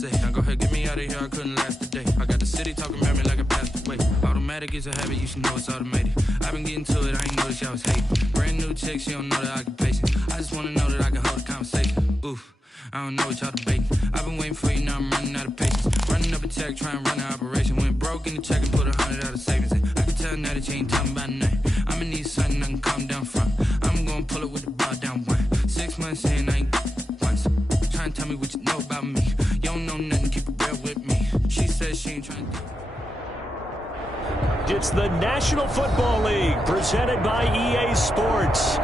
say. Now go ahead, get me out of here, I couldn't last a day. I got the city talking about me like I passed away. Automatic is a habit, you should know it's automated. I've been getting to it, I ain't noticed y'all was hating. Brand new chick, she don't know that I can pace it. I just wanna know that I can hold a conversation. Oof, I don't know what y'all debating. I've been waiting for you, now I'm running out of patience. Running up a check, trying to run an operation. Went broke in the check and put 100 out of savings in. I can tell now that you ain't talking about nothing. I'ma need something I can calm down from. I'm gonna pull it with the bar down one. 6 months in, I ain't once. Trying to tell me what you know about me. You don't know nothing, keep it real with me. She says she ain't trying to... It's the National Football League presented by EA Sports.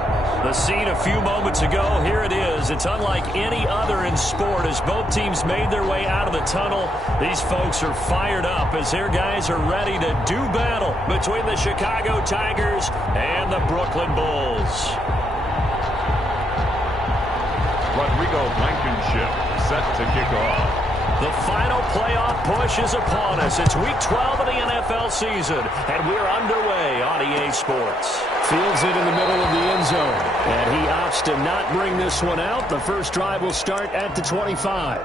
The scene a few moments ago, here it is. It's unlike any other in sport as both teams made their way out of the tunnel. These folks are fired up as their guys are ready to do battle between the Chicago Tigers and the Brooklyn Bulls. Rodrigo Blankenship set to kick off. The final playoff push is upon us. It's Week 12 of the NFL season, and we're underway on EA Sports. Fields it in the middle of the end zone. And he opts to not bring this one out. The first drive will start at the 25.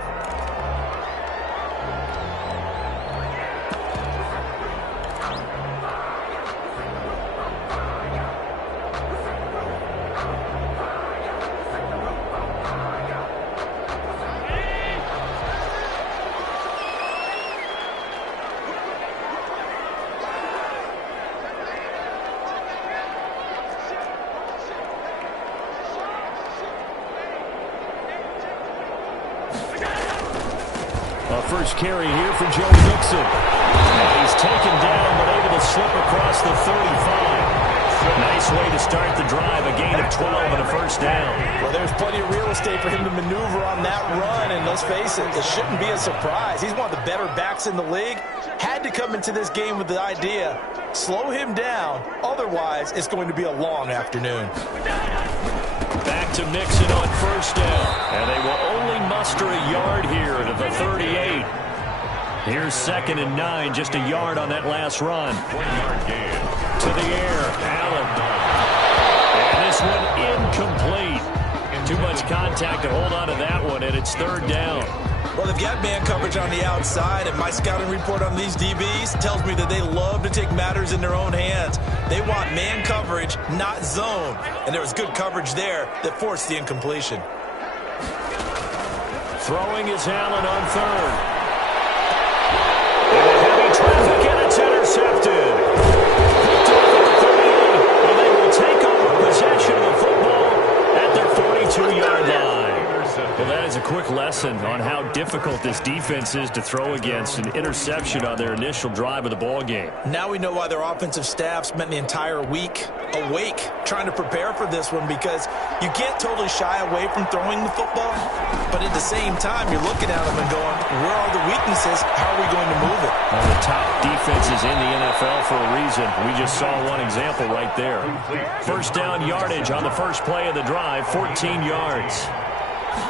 First carry here for Joe Mixon. And he's taken down but able to slip across the 35. Nice way to start the drive. A gain of 12 and a first down. Well, there's plenty of real estate for him to maneuver on that run. And let's face it, this shouldn't be a surprise. He's one of the better backs in the league. Had to come into this game with the idea, slow him down. Otherwise, it's going to be a long afternoon. Back to Mixon on first down. And they will only muster a yard here to the 38. Here's 2nd and 9, just a yard on that last run. 1-yard gain. To the air, Allen. And this one incomplete. Too much contact to hold on to that one, and it's 3rd down. Well, they've got man coverage on the outside, and my scouting report on these DBs tells me that they love to take matters in their own hands. They want man coverage, not zone. And there was good coverage there that forced the incompletion. Throwing is Allen on 3rd. And heavy traffic, and it's intercepted. Picked off at the 38, and they will take over possession of the football at their 42-yard line. Well, that is a quick lesson on how difficult this defense is to throw against. An interception on their initial drive of the ball game. Now we know why their offensive staff spent the entire week awake trying to prepare for this one, because you can't totally shy away from throwing the football, but at the same time you're looking at them and going, where are the weaknesses? How are we going to move it? One of the top defenses in the NFL for a reason. We just saw one example right there. First down yardage on the first play of the drive, 14 yards.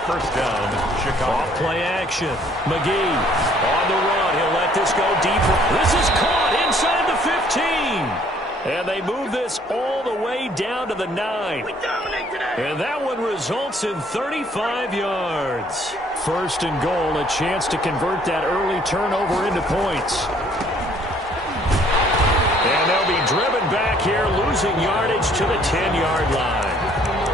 First down, Chicago. Off play action. McGee on the run. He'll let this go deeper. This is caught inside the 15. And they move this all the way down to the 9. We dominate today. And that one results in 35 yards. 1st and goal, a chance to convert that early turnover into points. And they'll be driven back here, losing yardage to the 10-yard line.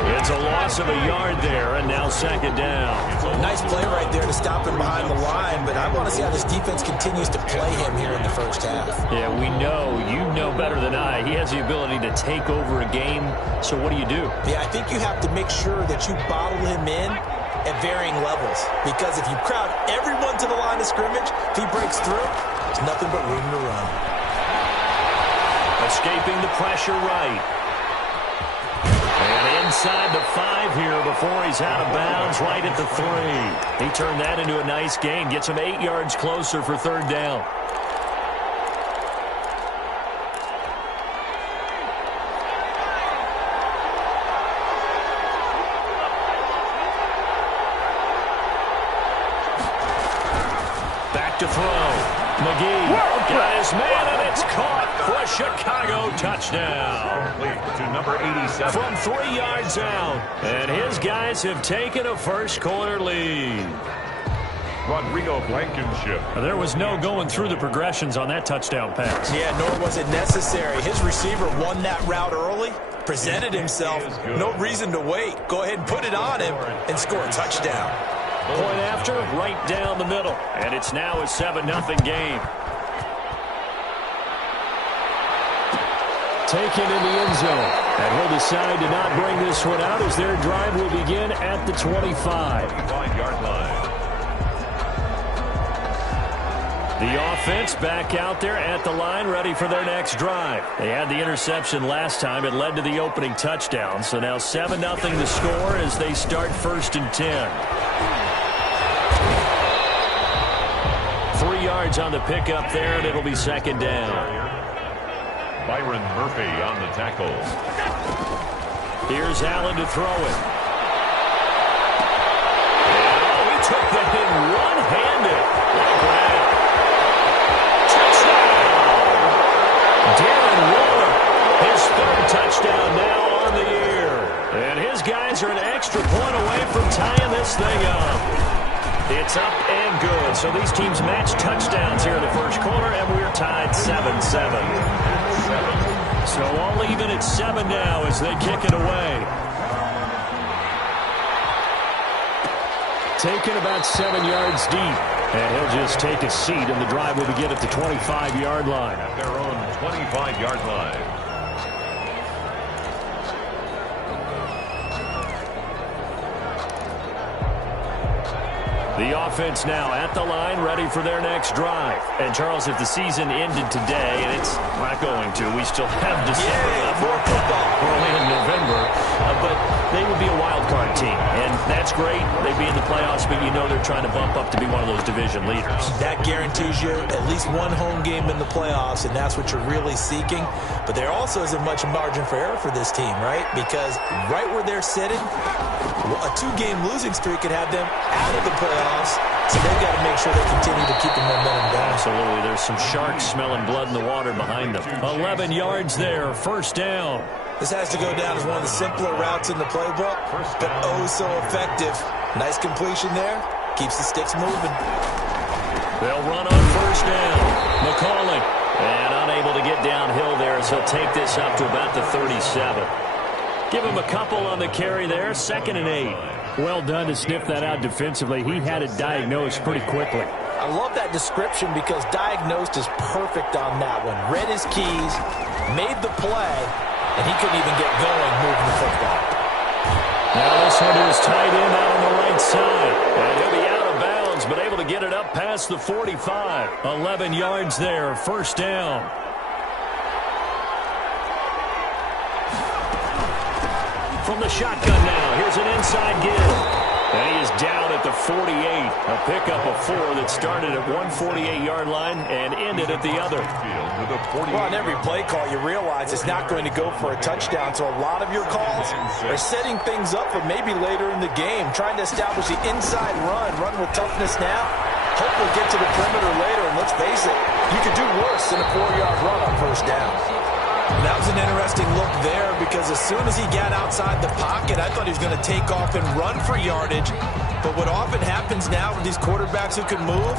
It's a loss of a yard there, and now 2nd down. Nice play right there to stop him behind the line, but I want to see how this defense continues to play him here in the first half. Yeah, we know. You know better than I. He has the ability to take over a game, so what do you do? Yeah, I think you have to make sure that you bottle him in at varying levels, because if you crowd everyone to the line of scrimmage, if he breaks through, there's nothing but room to run. Escaping the pressure right. And inside the 5 here before he's out of bounds, right at the 3. He turned that into a nice gain, gets him 8 yards closer for 3rd down. Back to throw. McGee got his man, and it's caught for a Chicago touchdown. To number 87. From 3 yards out. And his guys have taken a first quarter lead. Rodrigo Blankenship. There was no going through the progressions on that touchdown pass. Yeah, nor was it necessary. His receiver won that route early, presented himself. No reason to wait. Go ahead and put it on him and score a touchdown. Point after, right down the middle. And it's now a 7-0 game. Taken in the end zone. And he'll decide to not bring this one out as their drive will begin at the 25. 25-yard line. The offense back out there at the line, ready for their next drive. They had the interception last time. It led to the opening touchdown. So now 7-0 the score as they start 1st and 10. 3 yards on the pickup there, and it'll be 2nd down. Byron Murphy on the tackle. Here's Allen to throw it. Oh, he took that thing one-handed. Darren Waller, his 3rd touchdown now on the year. And his guys are an extra point away from tying this thing up. It's up and good. So these teams match touchdowns here in the first quarter, and we're tied 7-7. So all even at 7 now as they kick it away. Taken about 7 yards deep. And he'll just take a seat, and the drive will begin at the 25-yard line. At their own 25-yard line. The offense now at the line, ready for their next drive. And, Charles, if the season ended today, and it's not going to, we still have December left. More football. We're only in November, but they would be a wild card team. And that's great. They'd be in the playoffs, but you know they're trying to bump up to be one of those division leaders. That guarantees you at least one home game in the playoffs, and that's what you're really seeking. But there also isn't much margin for error for this team, right? Because right where they're sitting, a 2-game losing streak could have them out of the playoffs, so they've got to make sure they continue to keep the momentum down. Absolutely. There's some sharks smelling blood in the water behind them. 11 yards there, 1st down. This has to go down as one of the simpler routes in the playbook, but oh so effective. Nice completion there. Keeps the sticks moving. They'll run on 1st down. McCauley, and unable to get downhill there as he'll take this up to about the 37. Give him a couple on the carry there, 2nd and 8. Well done to sniff that out defensively. He had it diagnosed pretty quickly. I love that description because diagnosed is perfect on that one. Read his keys, made the play, and he couldn't even get going moving the football. Now this one is tight end out on the right side. And he'll be out of bounds, but able to get it up past the 45. 11 yards there, 1st down. From the shotgun now, here's an inside give. And he is down at the 48. A pickup of 4 that started at 148-yard line and ended at the other. Well, on every play call, you realize it's not going to go for a touchdown. So a lot of your calls are setting things up for maybe later in the game, trying to establish the inside run with toughness now. Hopefully get to the perimeter later, and let's face it, you could do worse than a 4-yard run on 1st down. That was an interesting look there because as soon as he got outside the pocket, I thought he was going to take off and run for yardage. But what often happens now with these quarterbacks who can move,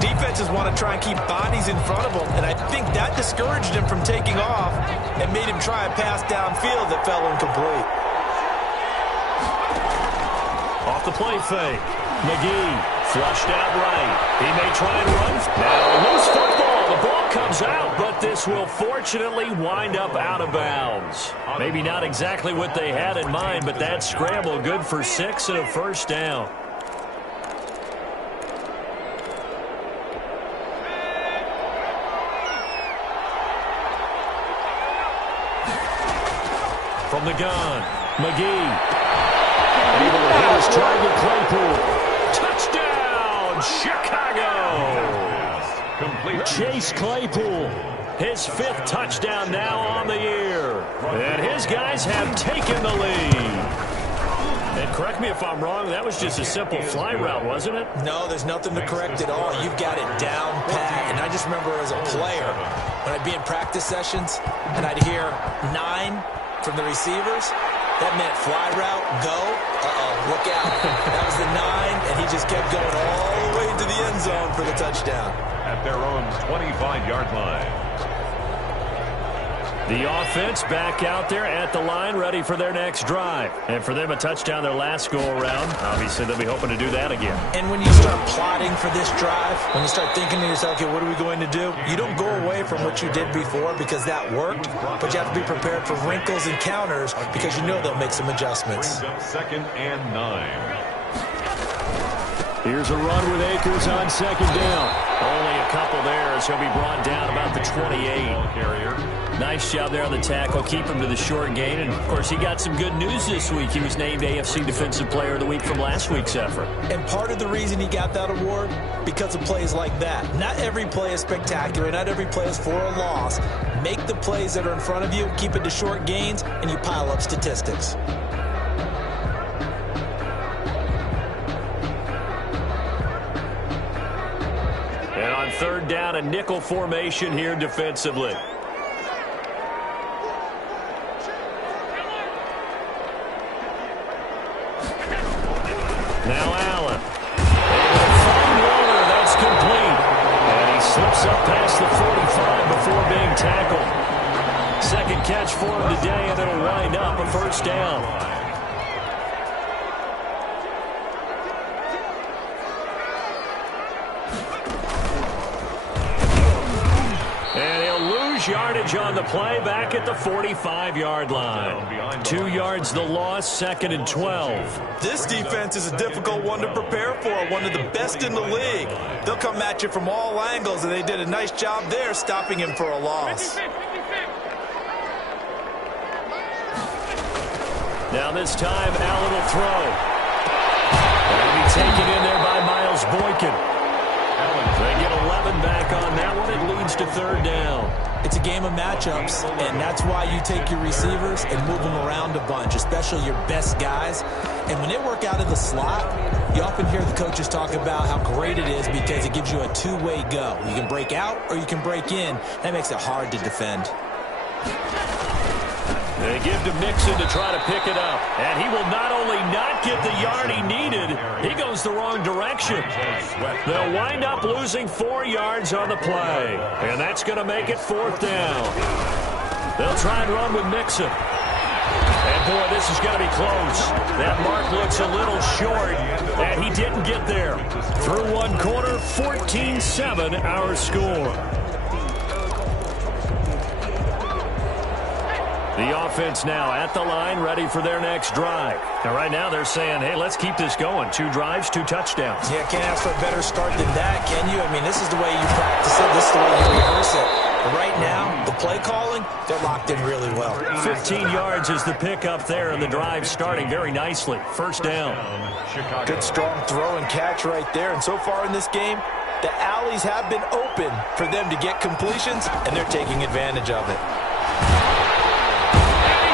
defenses want to try and keep bodies in front of them. And I think that discouraged him from taking off and made him try a pass downfield that fell incomplete. Off the play fake. McGee flushed out right. He may try and run. Now loose football. The ball comes out, but this will fortunately wind up out of bounds. Maybe not exactly what they had in mind, but that scramble good for 6 and a 1st down. From the gun, McGee. Able to hit his target, Claypool. Touchdown, Chicago! Chase Claypool, his 5th touchdown now on the year. And his guys have taken the lead. And correct me if I'm wrong, that was just a simple fly route, wasn't it? No, there's nothing to correct at all. You've got it down pat. And I just remember as a player, when I'd be in practice sessions, and I'd hear 9 from the receivers, that meant fly route, go. Uh-oh, look out. That was the 9, and he just kept going all the way into the end zone for the touchdown. At their own 25-yard line. The offense back out there at the line, ready for their next drive. And for them, a touchdown their last go-around. Obviously, they'll be hoping to do that again. And when you start plotting for this drive, when you start thinking to yourself, okay, what are we going to do? You don't go away from what you did before because that worked, but you have to be prepared for wrinkles and counters because you know they'll make some adjustments. Brings up 2nd and 9. Here's a run with Akers on 2nd down. Only a couple there as he'll be brought down about the 28. Nice job there on the tackle. Keep him to the short gain. And, of course, he got some good news this week. He was named AFC Defensive Player of the Week from last week's effort. And part of the reason he got that award, because of plays like that. Not every play is spectacular. Not every play is for a loss. Make the plays that are in front of you, keep it to short gains, and you pile up statistics. And on 3rd down, a nickel formation here defensively. Now Allen. Warner, that's complete. And he slips up past the 45 before being tackled. 2nd catch for him today, and it'll wind up a 1st down. Yardage on the play back at the 45-yard line. 2 yards the loss, 2nd and 12. This defense is a difficult one to prepare for, one of the best in the league. They'll come at you from all angles, and they did a nice job there stopping him for a loss. Now this time, Allen will throw. That'll be taken in there by Miles Boykin. They get 11 back on that one. It leads to 3rd down. It's a game of matchups, and that's why you take your receivers and move them around a bunch, especially your best guys. And when they work out of the slot, you often hear the coaches talk about how great it is because it gives you a two-way go. You can break out or you can break in. That makes it hard to defend. They give to Mixon to try to pick it up. And he will not only not get the yard he needed, he goes the wrong direction. They'll wind up losing 4 yards on the play. And that's going to make it 4th down. They'll try and run with Mixon. And, boy, this is going to be close. That mark looks a little short, and he didn't get there. Through 1 quarter, 14-7 our score. The offense now at the line, ready for their next drive. Now, right now, they're saying, hey, let's keep this going. 2 drives, 2 touchdowns. Yeah, can't ask for a better start than that, can you? I mean, this is the way you practice it. This is the way you rehearse it. But right now, the play calling, they're locked in really well. 15 yards is the pickup there, and the drive starting very nicely. 1st down. Good, strong throw and catch right there. And so far in this game, the alleys have been open for them to get completions, and they're taking advantage of it.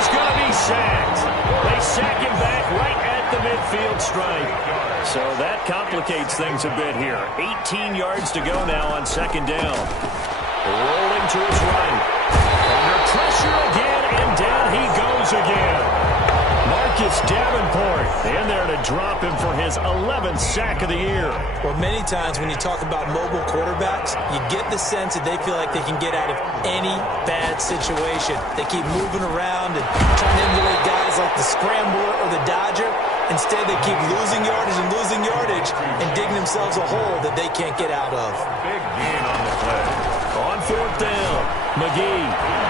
Going to be sacked. They sack him back right at the midfield stripe. So that complicates things a bit here. 18 yards to go now on 2nd down. Rolling to his right. Under pressure again, and down he goes again. Marcus Davenport in there to drop him for his 11th sack of the year. Well, many times when you talk about mobile quarterbacks, you get the sense that they feel like they can get out of any bad situation. They keep moving around and trying to emulate guys like the scrambler or the dodger. Instead, they keep losing yardage and digging themselves a hole that they can't get out of. Big gain on the play. On 4th down, McGee.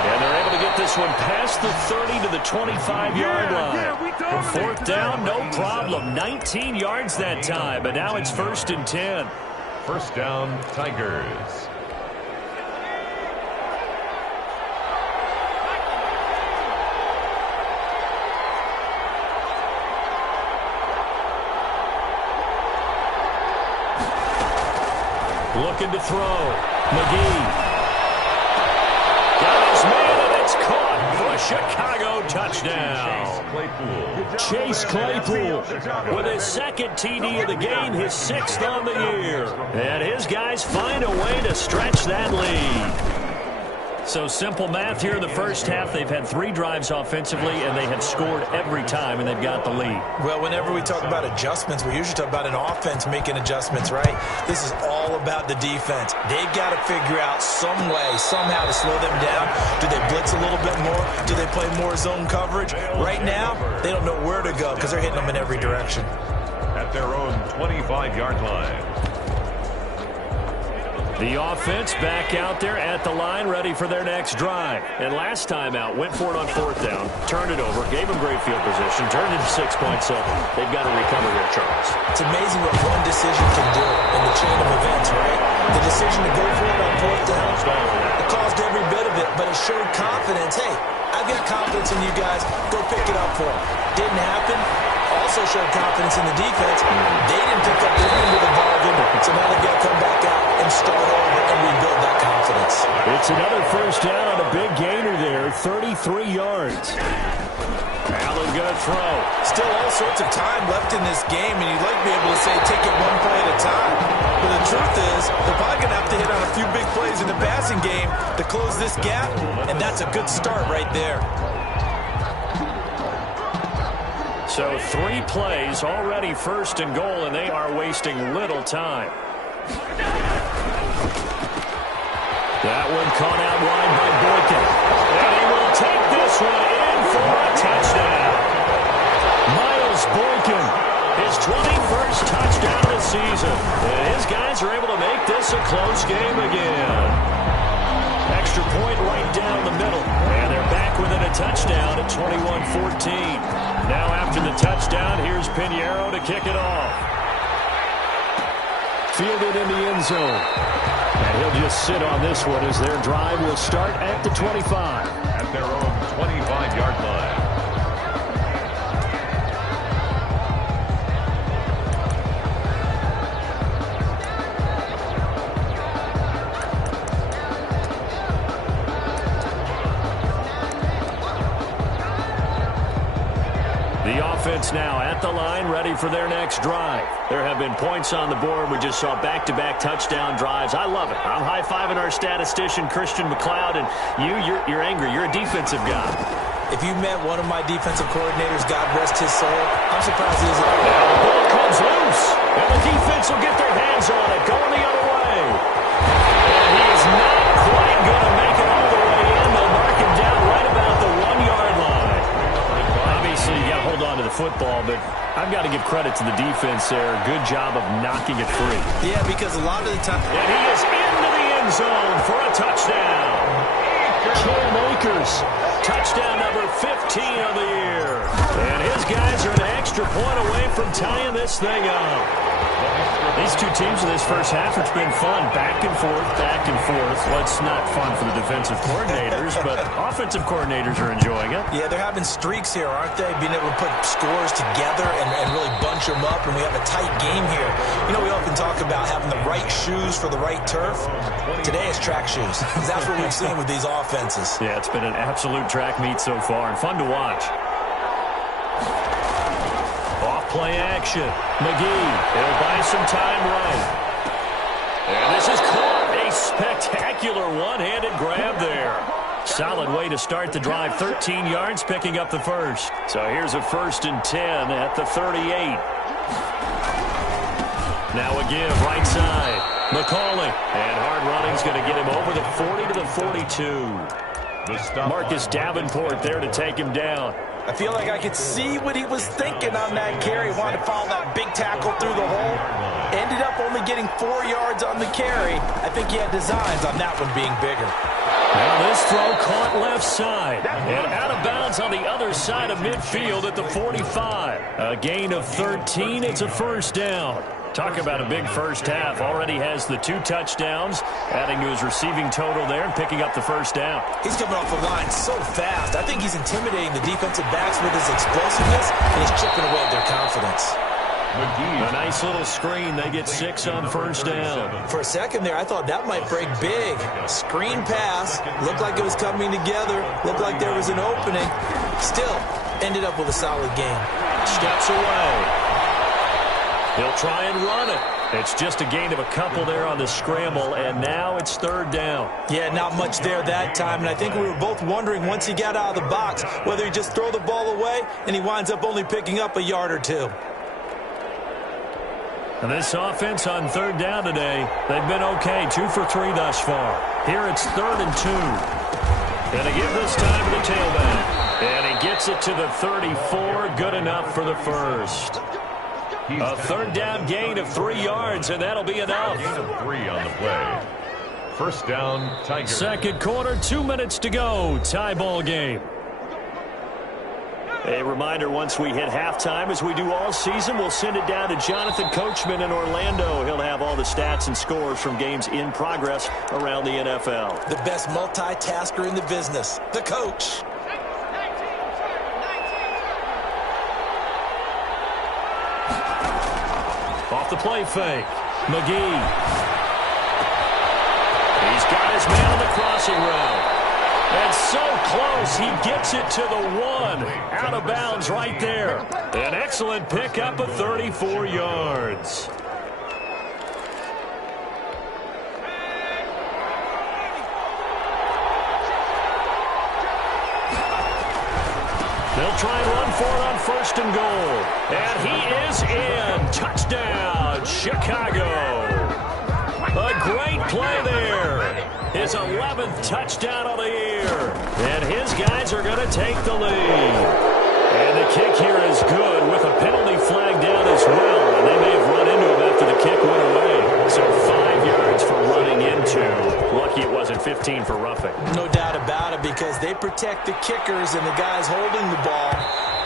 And they're able to get this one past the 30 to the 25-yard line. For 4th down, no problem. 19 yards that time, but now it's 1st and 10. 1st down, Tigers. Looking to throw. McGee. Got his man, and it's caught for a Chicago touchdown. Chase Claypool with his 2nd TD of the game, his 6th on the year. And his guys find a way to stretch that lead. So simple math here in the first half. They've had 3 drives offensively, and they have scored every time, and they've got the lead. Well, whenever we talk about adjustments, we usually talk about an offense making adjustments, right? This is all about the defense. They've got to figure out some way, somehow to slow them down. Do they blitz a little bit more? Do they play more zone coverage? Right now, they don't know where to go because they're hitting them in every direction. At their own 25-yard line. The offense back out there at the line, ready for their next drive. And last time out, went for it on 4th down, turned it over, gave them great field position, turned it to 6-point something. They've got to recover here, Charles. It's amazing what one decision can do in the chain of events, right? The decision to go for it on 4th down, it caused every bit of it, but it showed confidence. Hey, I've got confidence in you guys. Go pick it up for them. Didn't happen. Also showed confidence in the defense. They didn't pick up their end of the bargain, so now they've got to come back out and start over and rebuild that confidence. It's another first down on a big gainer there, 33 yards. Allen going to throw. Still all sorts of time left in this game, and you'd like to be able to say take it one play at a time. But the truth is, they're probably going to have to hit on a few big plays in the passing game to close this gap, and that's a good start right there. So 3 plays, already 1st and goal, and they are wasting little time. That one caught out wide by Boykin. And he will take this one in for a touchdown. Miles Boykin, his 21st touchdown of the season. And his guys are able to make this a close game again. Extra point right down the middle. And they're back within a touchdown at 21-14. Now after the touchdown, here's Pinheiro to kick it off. Fielded in the end zone. And he'll just sit on this one as their drive will start at the 25. At their own 25-yard line. The offense now at the line, ready for their next drive. There have been points on the board. We just saw back-to-back touchdown drives. I love it. I'm high-fiving our statistician, Christian McLeod, and you're angry. You're a defensive guy. If you met one of my defensive coordinators, God rest his soul, I'm surprised he isn't. The ball comes loose, and the defense will get their hands on it, going the other way. And he is not quite going to make it all the way in. They'll mark him down right about the 1-yard line. Obviously, you got to hold on to the football, but I've got to give credit to the defense there. Good job of knocking it free. Yeah, because a lot of the time... And he is into the end zone for a touchdown. Cam Akers, touchdown number 15 of the year. And his guys are an extra point away from tying this thing up. These two teams in this first half, it's been fun. Back and forth, back and forth. Well, it's not fun for the defensive coordinators, but offensive coordinators are enjoying it. Yeah, they're having streaks here, aren't they? Being able to put scores together and really bunch them up, and we have a tight game here. You know, we often talk about having the right shoes for the right turf. Today it's track shoes. That's what we've seen with these offenses. Yeah, it's been an absolute track meet so far, and fun to watch. Play action. McGee, he'll buy some time right. And this is caught. A spectacular one-handed grab there. Solid way to start the drive. 13 yards, picking up the first. So here's a 1st and 10 at the 38. Now a give, right side. McCauley. And hard running's going to get him over the 40 to the 42. Marcus Davenport there to take him down. I feel like I could see what he was thinking on that carry. Wanted to follow that big tackle through the hole. Ended up only getting 4 yards on the carry. I think he had designs on that one being bigger. Now this throw caught left side. And out of bounds on the other side of midfield at the 45. A gain of 13. It's a 1st down. Talk about a big first half. Already has the 2 touchdowns, adding to his receiving total there and picking up the 1st down. He's coming off the line so fast. I think he's intimidating the defensive backs with his explosiveness, and he's chipping away at their confidence. A nice little screen. They get 6 on 1st down. For a second there, I thought that might break big. Screen pass. Looked like it was coming together. Looked like there was an opening. Still, ended up with a solid game. Steps away. He'll try and run it. It's just a gain of a couple there on the scramble, and now it's third down. Yeah, not much there that time, and I think we were both wondering once he got out of the box whether he just throw the ball away, and he winds up only picking up a yard or two. And this offense on third down today, they've been okay, 2 for 3 thus far. Here it's 3rd and 2. And they give this time to the tailback. And he gets it to the 34, good enough for the first. A third down gain of 3 yards, and that'll be enough. Gain of 3 on the play. First down, Tigers. Second quarter, 2 minutes to go. Tie ball game. A reminder, once we hit halftime, as we do all season, we'll send it down to Jonathan Coachman in Orlando. He'll have all the stats and scores from games in progress around the NFL. The best multitasker in the business, the coach. Off the play fake. McGee. He's got his man on the crossing route. And so close, he gets it to the 1. Out of bounds right there. An excellent pickup of 34 yards. They'll try and run for it on 1st and goal. And he is in. Touchdown, Chicago. A great play there. His 11th touchdown of the year. And his guys are going to take the lead. And the kick here is good with a penalty flag down as well. And they may have run into him after the kick went away. So 5 yards for running into. Lucky it wasn't 15 for roughing. No doubt about it, because they protect the kickers and the guys holding the ball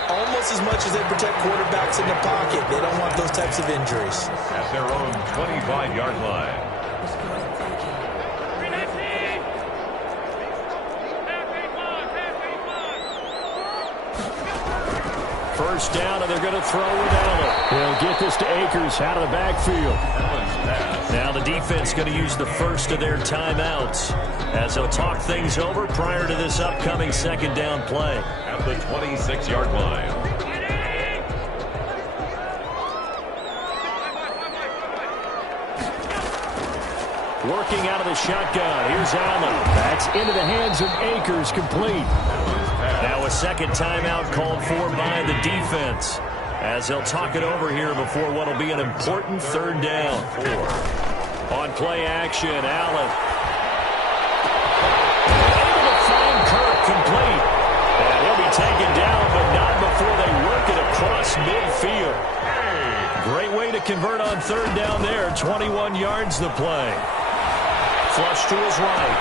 almost as much as they protect quarterbacks in the pocket. They don't want those types of injuries. At their own 25-yard line. First down, and they're going to throw with Allen. They'll get this to Akers out of the backfield. Now the defense going to use the first of their timeouts as they'll talk things over prior to this upcoming 2nd down play. At the 26-yard line. Working out of the shotgun. Here's Allen. That's into the hands of Akers, complete. Now a second timeout called for by the defense as they'll talk it over here before what will be an important 3rd down. On play action, Allen. Able to find Kirk, complete. And he'll be taken down, but not before they work it across midfield. Great way to convert on 3rd down there. 21 yards the play. Flush to his right.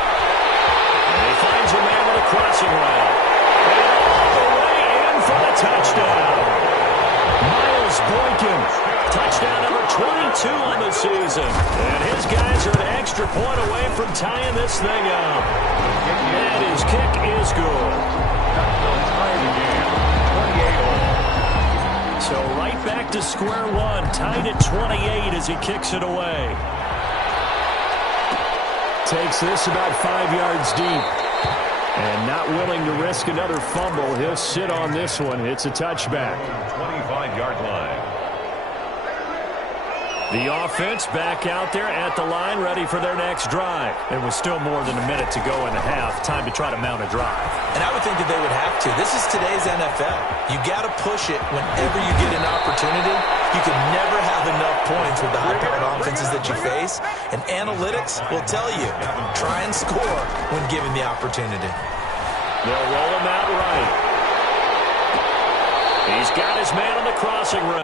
And he finds a man with a crossing route. And all the way in for the touchdown. Miles Boykin, touchdown number 22 on the season. And his guys are an extra point away from tying this thing up. And his kick is good. So right back to square one, tied at 28 as he kicks it away. Takes this about 5 yards deep. And not willing to risk another fumble. He'll sit on this one. It's a touchback. 25-yard line. The offense back out there at the line, ready for their next drive. There was still more than a minute to go in the half. Time to try to mount a drive. And I would think that they would have to. This is today's NFL. You got to push it whenever you get an opportunity. You can never have enough points with the high-powered offenses that you face. And analytics will tell you, try and score when given the opportunity. They'll roll him out right. He's got his man on the crossing route.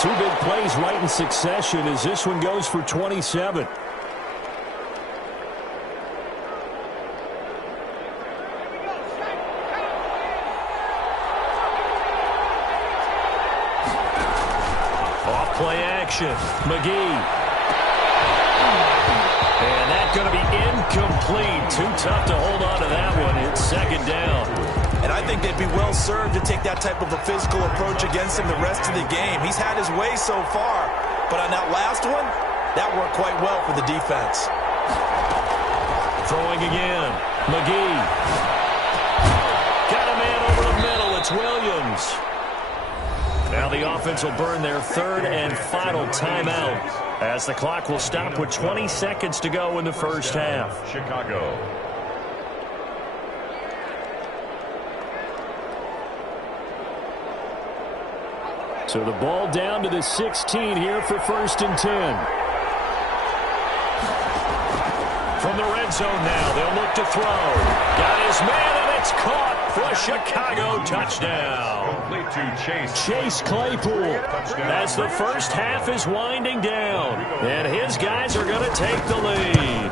Two big plays right in succession as this one goes for 27. Off play action. McGee. And that's going to be incomplete. Too tough to hold on to that one. It's 2nd down. And I think they'd be well served to take that type of a physical approach against him the rest of the game. He's had his way so far, but on that last one, that worked quite well for the defense. Throwing again. McGee. Got a man over the middle. It's Williams. Now the offense will burn their third and final timeout as the clock will stop with 20 seconds to go in the first half. Chicago. So the ball down to the 16 here for 1st and 10. From the red zone now, they'll look to throw. Got his man, and it's caught for a Chicago touchdown. Complete to Chase. Chase Claypool, as the first half is winding down, and his guys are going to take the lead.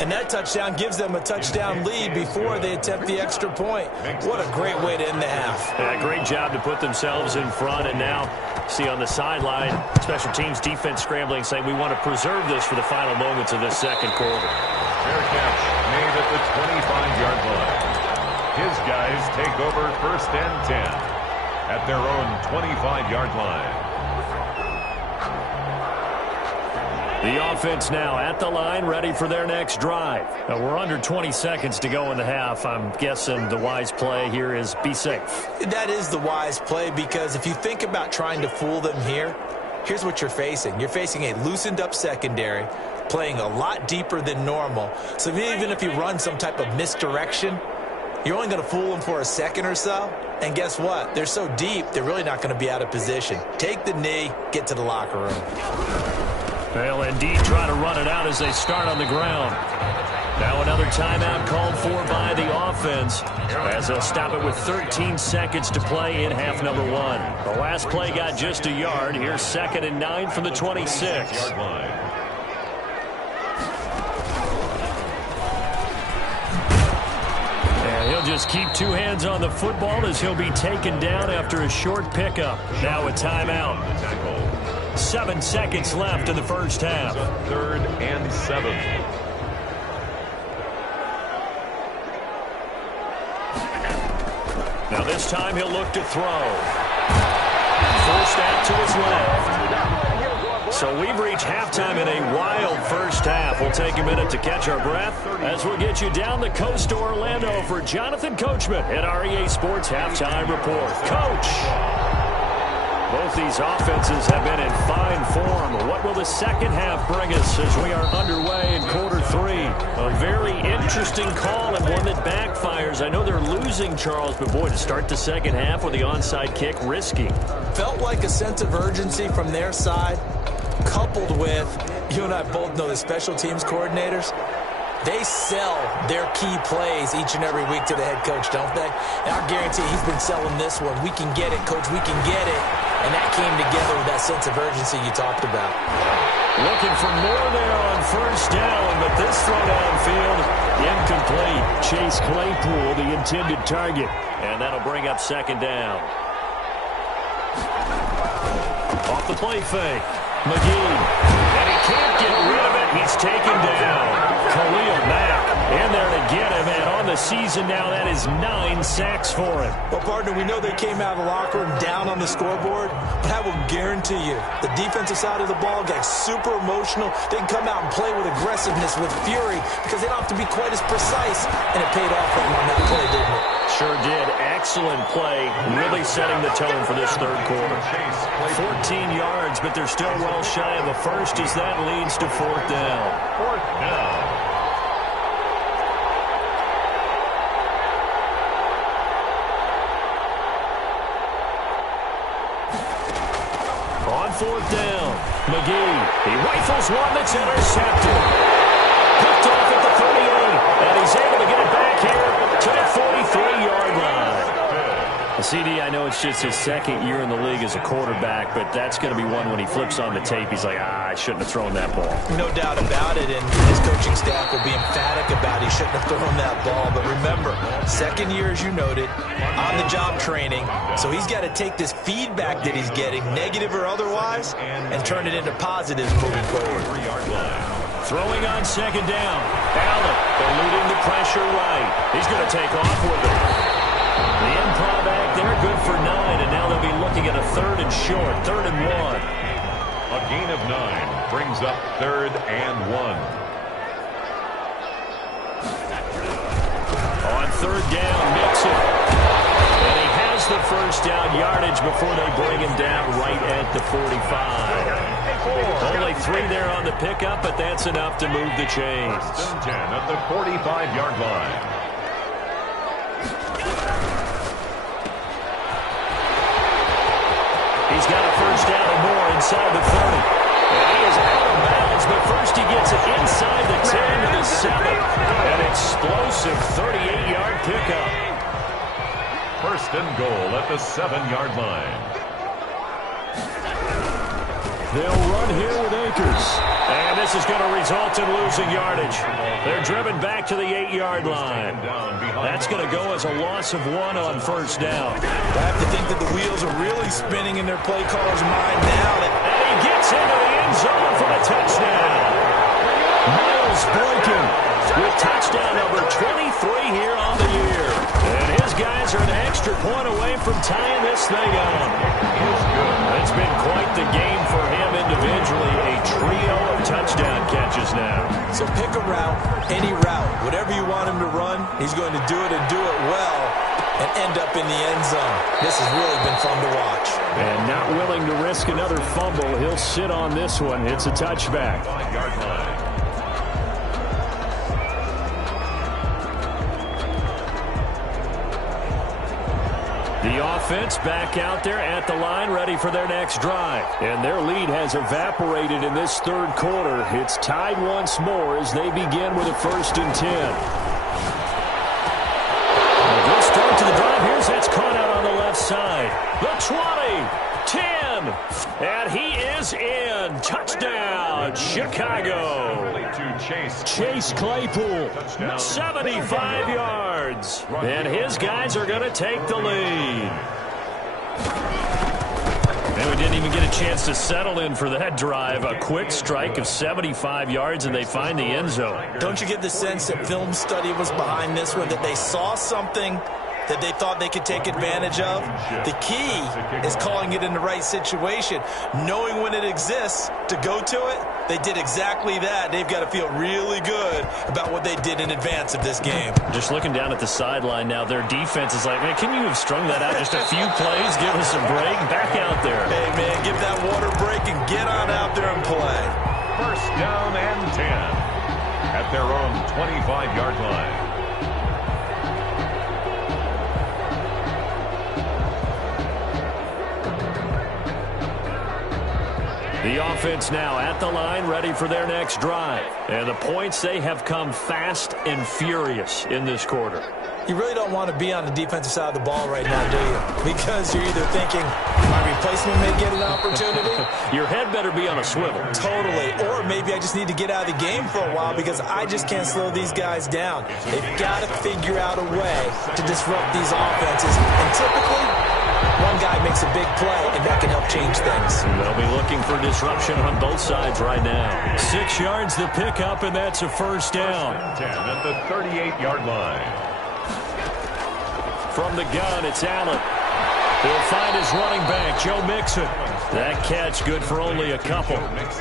And that touchdown gives them a touchdown lead before they attempt the extra point. What a great way to end the half. Yeah, great job to put themselves in front, and now see on the sideline, special teams defense scrambling, saying we want to preserve this for the final moments of this second quarter. Fair catch made at the 25-yard line. His guys take over 1st and 10 at their own 25-yard line. The offense now at the line, ready for their next drive. Now we're under 20 seconds to go in the half. I'm guessing the wise play here is be safe. That is the wise play, because if you think about trying to fool them here, here's what you're facing. You're facing a loosened up secondary, playing a lot deeper than normal. So even if you run some type of misdirection, you're only going to fool them for a second or so. And guess what? They're so deep, they're really not going to be out of position. Take the knee, get to the locker room. They'll indeed try to run it out as they start on the ground. Now another timeout called for by the offense as they'll stop it with 13 seconds to play in half number 1. The last play got just a yard. Here's 2nd and 9 from the 26. And he'll just keep two hands on the football as he'll be taken down after a short pickup. Now a timeout. 7 seconds left in the first half. 3rd and 7. Now this time he'll look to throw. First out to his left. So we've reached halftime in a wild first half. We'll take a minute to catch our breath as we'll get you down the coast to Orlando for Jonathan Coachman at our EA Sports Halftime Report. Coach! Both these offenses have been in fine form. What will the second half bring us as we are underway in quarter 3? A very interesting call and one that backfires. I know they're losing, Charles, but boy, to start the second half with the onside kick, risky. Felt like a sense of urgency from their side, coupled with, you and I both know the special teams coordinators, they sell their key plays each and every week to the head coach, don't they? And I guarantee he's been selling this one. We can get it, coach, we can get it. And that came together with that sense of urgency you talked about. Looking for more there on first down, but this throw downfield, incomplete. Chase Claypool, the intended target. And that'll bring up 2nd down. Off the play fake. McGee. And he can't get rid of it. He's taken down. Khalil Mack in there to get him, and on the season now, that is 9 sacks for him. Well, partner, we know they came out of the locker room down on the scoreboard, but I will guarantee you the defensive side of the ball got super emotional. They can come out and play with aggressiveness, with fury, because they don't have to be quite as precise, and it paid off for them on that play, didn't it? Sure did. Excellent play, really setting the tone for this third quarter. 14 yards, but they're still well shy of a first as that leads to 4th down. 4th down. On 4th down, McGee. He rifles one that's intercepted. Picked off at the 38, and he's able to get it back here to the 43-yard line. CD, I know it's just his 2nd year in the league as a quarterback, but that's going to be one when he flips on the tape, he's like, I shouldn't have thrown that ball. No doubt about it, and his coaching staff will be emphatic about he shouldn't have thrown that ball. But remember, 2nd year, as you noted, on-the-job training, so he's got to take this feedback that he's getting, negative or otherwise, and turn it into positives moving forward. Throwing on 2nd down. Allen eluding the pressure right. He's going to take off with it. The improv act there, good for 9, and now they'll be looking at a 3rd and short, 3rd and 1. A gain of 9 brings up 3rd and 1. On 3rd down, Mixon. And he has the first down yardage before they bring him down right at the 45. Only 3 there on the pickup, but that's enough to move the chains. First and 10 at the 45-yard line. He's got a first down or more inside the 30. And he is out of bounds, but first he gets it inside the 10 to the 7. An explosive 38-yard pickup. First and goal at the 7-yard line. They'll run here with Akers. And this is going to result in losing yardage. They're driven back to the 8-yard line. That's going to go as a loss of 1 on first down. I have to think that the wheels are really spinning in their play caller's mind now. And he gets into the end zone for a touchdown. Miles Boykin with touchdown number 23 here on the year. And his guys are an extra point away from tying this thing up. It's been quite the game for him individually. A trio of touchdown catches now. So pick a route, any route. Whatever you want him to run, he's going to do it and do it well and end up in the end zone. This has really been fun to watch. And not willing to risk another fumble. He'll sit on this one. It's a touchback. 5-yard line. The offense back out there at the line, ready for their next drive. And their lead has evaporated in this third quarter. It's tied once more as they begin with a first and 10. A good start to the drive. That's caught out on the left side. The 20, 10, and he is in. Touchdown, Chicago. Chase Claypool, 75 yards. And his guys are going to take the lead. And we didn't even get a chance to settle in for that drive. A quick strike of 75 yards, and they find the end zone. Don't you get the sense that film study was behind this one, that they saw something that they thought they could take advantage of? The key is calling it in the right situation, knowing when it exists to go to it. They did exactly that. They've got to feel really good about what they did in advance of this game. Just looking down at the sideline now, their defense is like, man, can you have strung that out just a few plays? Give us a break. Back out there. Hey, man, give that water break and get on out there and play. First down and 10 at their own 25-yard line. The offense now at the line, ready for their next drive. And the points, they have come fast and furious in this quarter. You really don't want to be on the defensive side of the ball right now, do you? Because you're either thinking, my replacement may get an opportunity. Your head better be on a swivel. Totally. Or maybe I just need to get out of the game for a while because I just can't slow these guys down. They've got to figure out a way to disrupt these offenses. And typically, one guy makes a big play, and that can help change things. They'll be looking for disruption on both sides right now. 6 yards the pickup, and that's a first down. 10 at the 38-yard line. From the gun, it's Allen. He'll find his running back, Joe Mixon. That catch good for only a couple.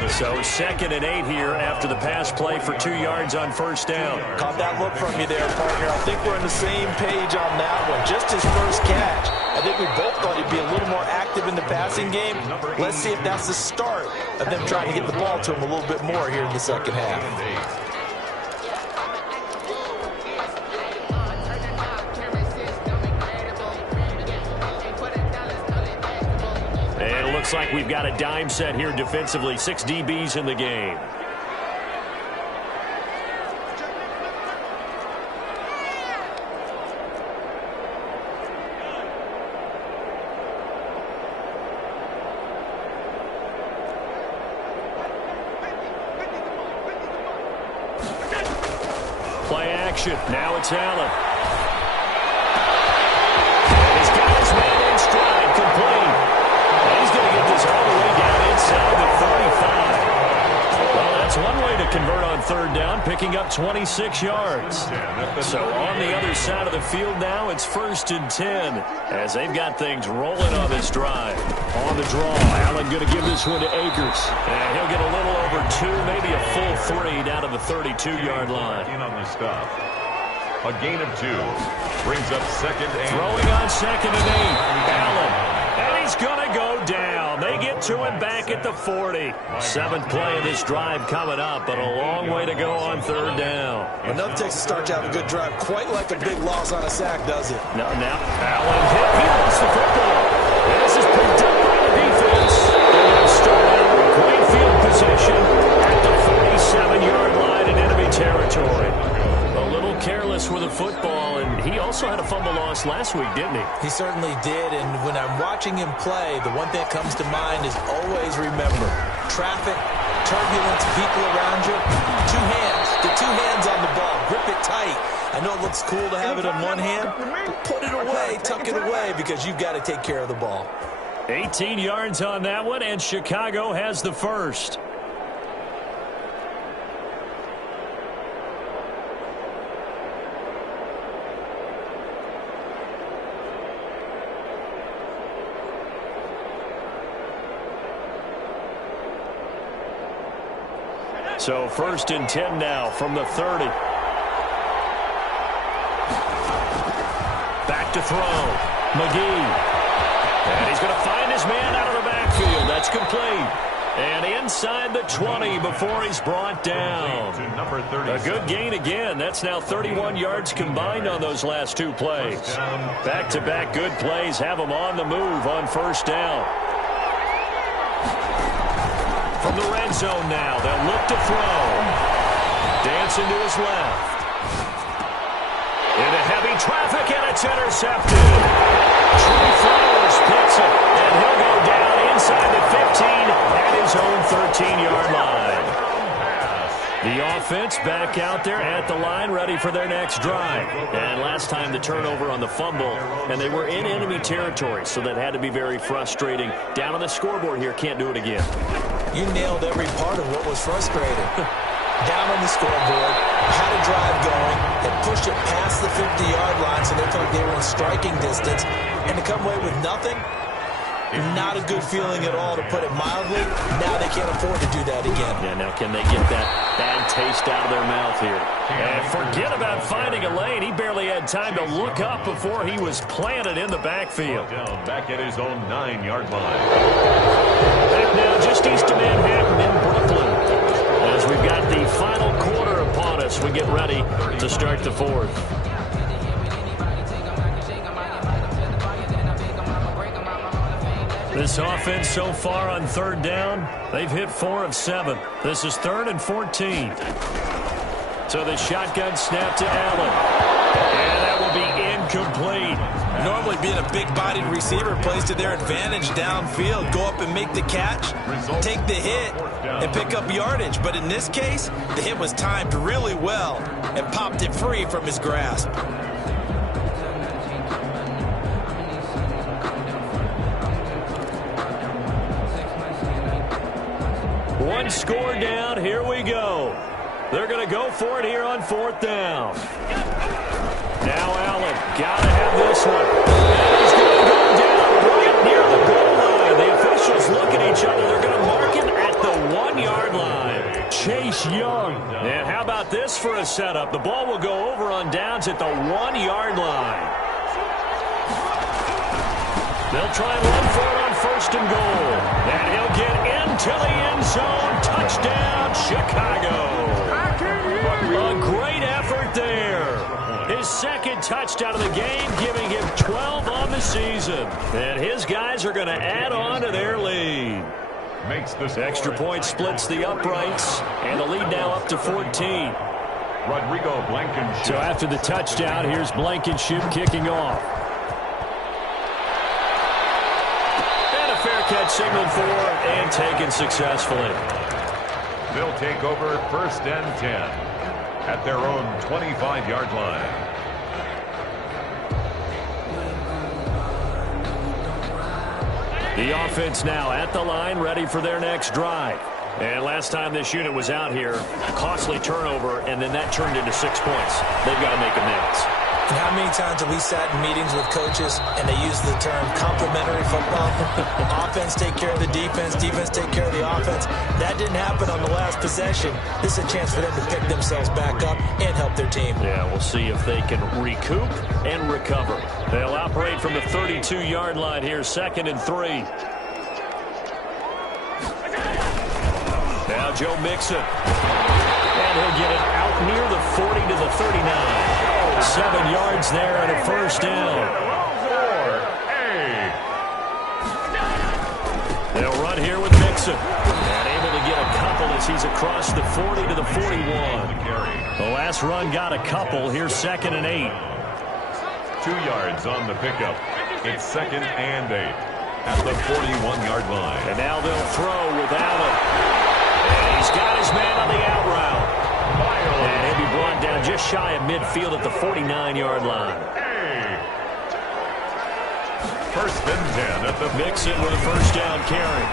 So 2nd and 8 here after the pass play for 2 yards on first down. Caught that look from you there, partner. I think we're on the same page on that one. Just his first catch. I think we both thought he'd be a little more active in the passing game. Let's see if that's the start of them trying to get the ball to him a little bit more here in the second half. And it looks like we've got a dime set here defensively. 6 DBs in the game. Play action. Now it's Allen. And his guys man in stride, complete. He's going to get this all the way down inside the 45. Well, that's one way to convert on third down, picking up 26 yards. So on the other side of the field now, it's 1st and 10 as they've got things rolling on this drive. On the draw, Allen going to give this one to Akers. And he'll get a little over 2, maybe a full 3 down to the 32-yard line. In on the stop. A gain of 2. Brings up second and... Throwing on second and 8. Allen. And he's going to go down. They get to him back at the 40. 7th play of this drive coming up, but a long way to go on 3rd down. Enough takes to start to have a good drive. Quite like a big loss on a sack, does it? Now Allen hit. He lost the football. And this is picked up by the defense. They're going to start out with great field position at the 47-yard line in enemy territory. A little careless with the football, and he also had a fumble loss last week, didn't he? He certainly did, and when I'm watching him play, the one thing that comes to mind is always remember, traffic, turbulence, people around you, 2 hands. The 2 hands on the ball. Grip it tight. I know it looks cool to have it in one hand, but put it away, tuck it away, because you've got to take care of the ball. 18 yards on that one, and Chicago has the first. So 1st and 10 now from the 30. Back to throw. McGee. And he's going to find his man out of the backfield. That's complete. And inside the 20 before he's brought down. A good gain again. That's now 31 yards combined on those last 2 plays. Back-to-back good plays have them on the move on 1st down. From the red zone now, they'll look to throw. Dancing to his left. Into heavy traffic, and it's intercepted. Trey Flowers picks it, and he'll go down inside the 15 at his own 13-yard line. The offense back out there at the line, ready for their next drive. And last time the turnover on the fumble, and they were in enemy territory, so that had to be very frustrating. Down on the scoreboard here, can't do it again. You nailed every part of what was frustrating. Down on the scoreboard, had a drive going, had pushed it past the 50-yard line, so they felt like they were in striking distance, and to come away with nothing, not a good feeling at all, to put it mildly. Now they can't afford to do that again. Yeah, now can they get that bad taste out of their mouth here? And forget about finding a lane. He barely had time to look up before he was planted in the backfield. Down back at his own 9-yard line. Back now just east of Manhattan in Brooklyn. As we've got the final quarter upon us, we get ready to start the 4th. This offense so far on 3rd down, they've hit 4 of 7. This is 3rd and 14. So the shotgun snap to Allen. And that will be incomplete. Normally being a big-bodied receiver plays to their advantage downfield. Go up and make the catch, take the hit, and pick up yardage. But in this case, the hit was timed really well and popped it free from his grasp. One score down. Here we go. They're going to go for it here on 4th down. Now Allen. Got to have this one. And he's going to go down right near the goal line. The officials look at each other. They're going to mark him at the 1-yard line. Chase Young. And how about this for a setup? The ball will go over on downs at the 1-yard line. They'll try and run for it on 1st and goal. And he'll get into the end zone. Touchdown, Chicago. A great effort there. His 2nd touchdown of the game, giving him 12 on the season. And his guys are going to add on to their lead. Makes this extra point splits the uprights, and the lead now up to 14. Rodrigo Blankenship. So after the touchdown, here's Blankenship kicking off. Fair catch signaled for and taken successfully. They'll take over 1st and 10 at their own 25-yard line. The offense now at the line, ready for their next drive. And last time this unit was out here, costly turnover, and then that turned into 6 points. They've got to make amends. And how many times have we sat in meetings with coaches and they use the term complementary football? Offense take care of the defense, defense take care of the offense. That didn't happen on the last possession. This is a chance for them to pick themselves back up and help their team. Yeah, we'll see if they can recoup and recover. They'll operate from the 32-yard line here, 2nd and 3. Now Joe Mixon. And he'll get it out near the 40 to the 39. 7 yards there and a first down. They'll run here with Mixon. And able to get a couple as he's across the 40 to the 41. The last run got a couple. Here's 2nd and 8. 2 yards on the pickup. It's 2nd and 8 at the 41-yard line. And now they'll throw with Allen. And he's got his man on the out route. And he'll be brought down just shy of midfield at the 49-yard line. First and 10 at the Mixon with a first down carry.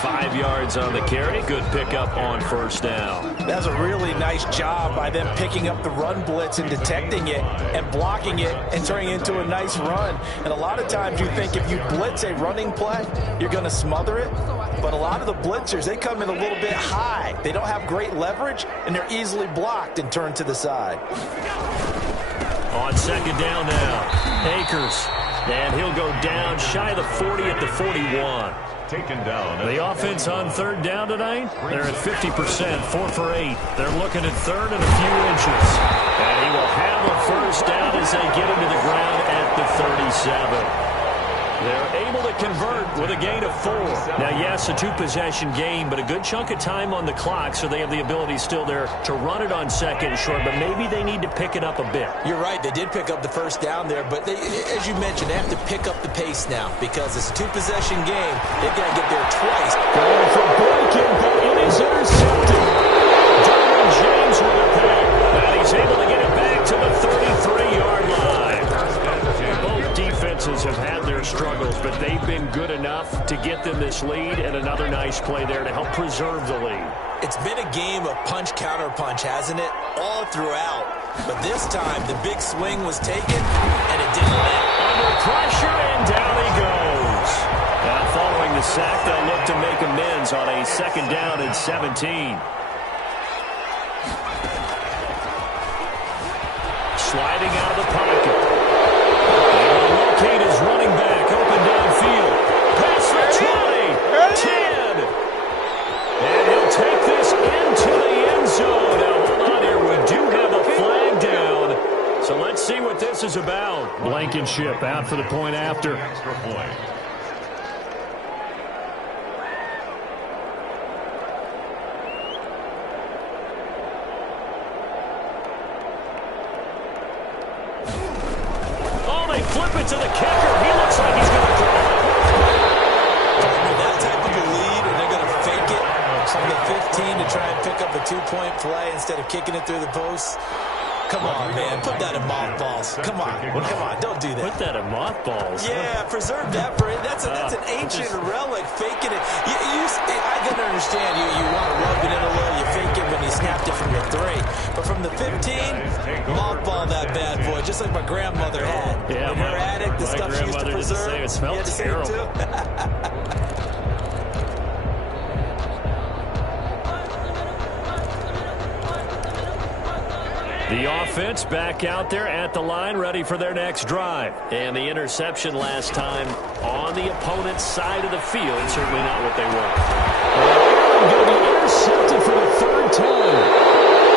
5 yards on the carry. Good pickup on first down. That's a really nice job by them picking up the run blitz and detecting it and blocking it and turning it into a nice run. And a lot of times you think if you blitz a running play, you're going to smother it. But a lot of the blitzers, they come in a little bit high. They don't have great leverage, and they're easily blocked and turned to the side. On 2nd down now, Akers. And he'll go down shy of the 40 at the 41. Taken down. The offense on 3rd down tonight, they're at 50%, 4 for 8. They're looking at 3rd and a few inches. And he will have a first down as they get him to the ground at the 37. They're able to convert with a gain of 4. Now, yes, a 2-possession game, but a good chunk of time on the clock, so they have the ability still there to run it on 2nd and short, but maybe they need to pick it up a bit. You're right. They did pick up the first down there, but they, as you mentioned, they have to pick up the pace now because it's a 2-possession game. They've got to get there twice. Going for breaking, but it is intercepted. Derwin James with a pick. And he's able to get it back to the 33-yard line. Both defenses have had their struggles, but they've been good enough to get them this lead, and another nice play there to help preserve the lead. It's been a game of punch-counter-punch, hasn't it? All throughout. But this time, the big swing was taken, and it didn't land. Under pressure, and down he goes. Now, following the sack, they'll look to make amends on a 2nd down and 17. Sliding out of the pocket. They will locate his running back, open downfield. Pass for 20, 10. And he'll take this into the end zone. Now, hold on here. We do have a flag down. So let's see what this is about. Blankenship out for the point after. Extra point. Flip it to the kicker. He looks like he's going to throw it. With that type of a lead, and they're going to fake it from the 15 to try and pick up a 2-point play instead of kicking it through the post. Come on, man. Put that in mothballs. Come on. Come on. Don't do that. Put that in mothballs. Yeah, preserve that for it. That's an ancient relic, faking it. I can understand you want to rub it in a little. You fake it when you snapped it from the 3. But from the 15, mothball that bad boy, just like my grandmother had. Yeah, in her attic, the stuff she used to preserve. It smelled terrible. The offense back out there at the line, ready for their next drive. And the interception last time on the opponent's side of the field. Certainly not what they were. Going to be intercepted for the 3rd time.